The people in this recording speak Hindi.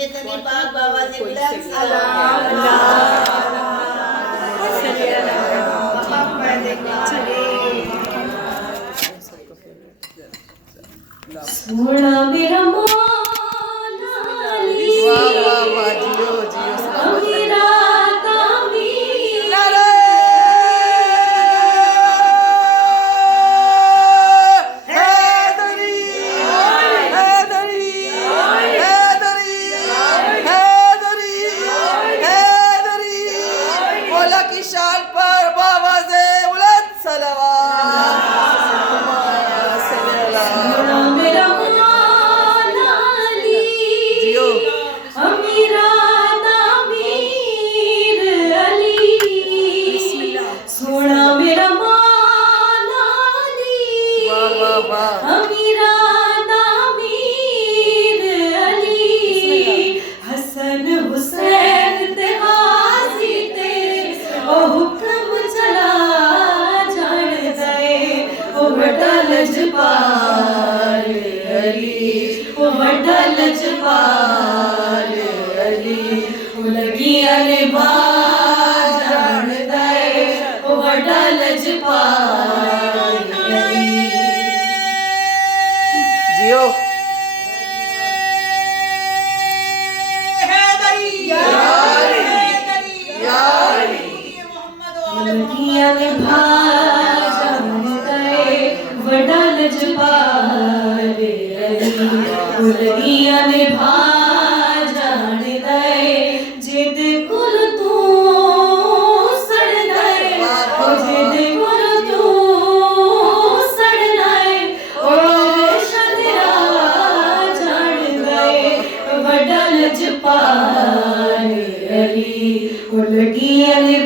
जितनी पाक बाबा से बुलंद सलाम। सोना मेरा मौला अली, वाह वाह वाह, जियो जियो मेरा तामीर हैदरी हैदरी हैदरी हैदरी हैदरी, मौला की शान पर बाबा से बुलंद सलावत। सोना मेरा मौला अली, जियो मेरा तामीर अली। सोना मेरा मौला अली, वाह वाह वाह, मेरा तामीर अली। हसन हुसैन ते गाजी ते ओ हुक्म चला जान दे, ओ बड़ा लजपाल अली, ओ बड़ा लजपाल अली। ओ लगी अरे जान दे, ओ बड़ा लजपाल अली। जियो लगियां ने भाजम गए बड़ा लजपाल अली। लगियां ने भाजम गए जिद कुल तू सड़ गए, ओ जिद कुल तू सड़ गए, ओ शदरा जान गए बड़ा लजपाल अली। लगियां ने